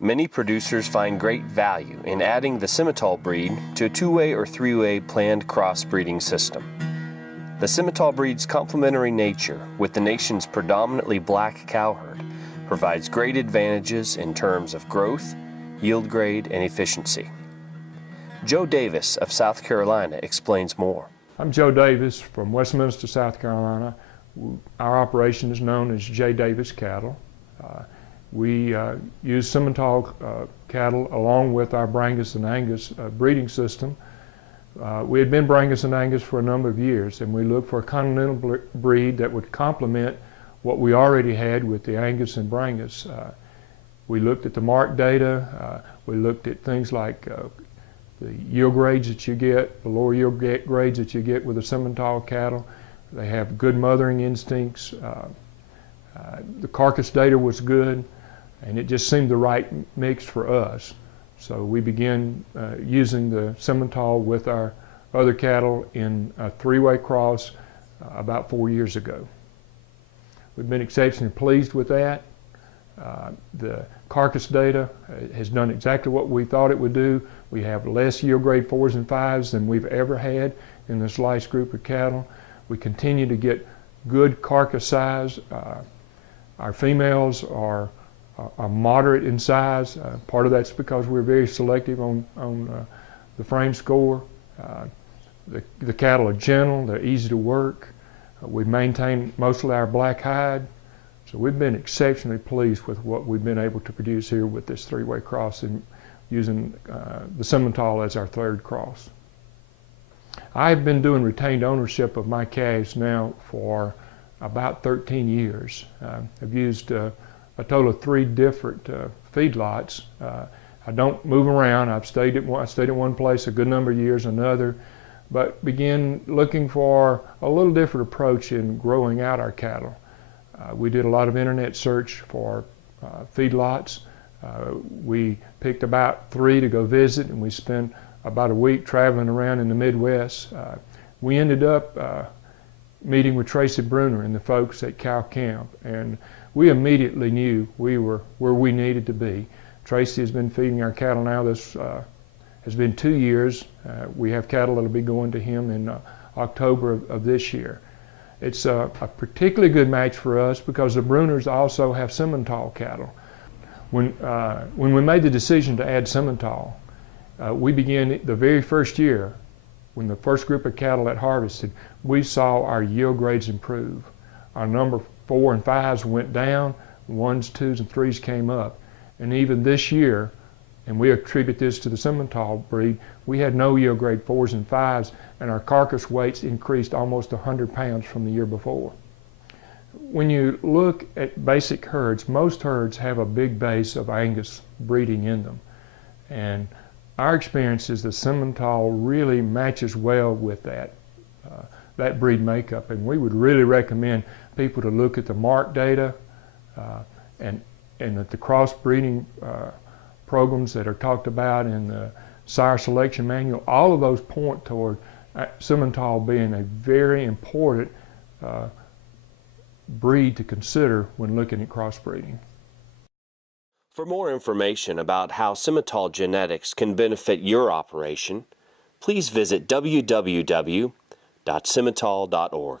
Many producers find great value in adding the Simmental breed to a two-way or three-way planned crossbreeding system. The Simmental breed's complementary nature with the nation's predominantly black cow herd provides great advantages in terms of growth, yield grade, and efficiency. Joe Davis of South Carolina explains more. I'm Joe Davis from Westminster, South Carolina. Our operation is known as J. Davis Cattle. We use Simmental cattle along with our Brangus and Angus breeding system. We had been Brangus and Angus for a number of years, and we looked for a continental breed that would complement what we already had with the Angus and Brangus. We looked at the mark data. We looked at things like the yield grades that you get, the lower yield grades that you get with the Simmental cattle. They have good mothering instincts. The carcass data was good, and it just seemed the right mix for us. So we began using the Simmental with our other cattle in a three-way cross about 4 years ago. We've been exceptionally pleased with that. The carcass data has done exactly what we thought it would do. We have less yield grade 4s and 5s than we've ever had in this last group of cattle. We continue to get good carcass size. Our females are moderate in size. Part of that's because we're very selective on the frame score. The cattle are gentle, they're easy to work. We maintain mostly our black hide. So we've been exceptionally pleased with what we've been able to produce here with this three-way cross and using the Simmental as our third cross. I've been doing retained ownership of my calves now for about 13 years. I've used a total of 3 different feedlots. I don't move around. I stayed at one place a good number of years, another, but began looking for a little different approach in growing out our cattle. We did a lot of internet search for feedlots. We picked about 3 to go visit, and we spent about a week traveling around in the Midwest. We ended up meeting with Tracy Bruner and the folks at Cow Camp, and we immediately knew we were where we needed to be. Tracy has been feeding our cattle now. This has been 2 years. We have cattle that will be going to him in October of this year. It's a particularly good match for us because the Bruners also have Simmental cattle. When we made the decision to add Simmental, we began the very first year, when the first group of cattle had harvested, we saw our yield grades improve. Our number 4 and 5s went down, 1s, 2s, and 3s came up. And even this year, and we attribute this to the Simmental breed, we had no yield grade 4s and 5s, and our carcass weights increased almost 100 pounds from the year before. When you look at basic herds, most herds have a big base of Angus breeding in them. And our experience is the Simmental really matches well with that breed makeup, and we would really recommend people to look at the mark data and at the crossbreeding programs that are talked about in the sire selection manual. All of those point toward Simmental being a very important breed to consider when looking at crossbreeding. For more information about how Simmental genetics can benefit your operation, please visit www.simmental.org.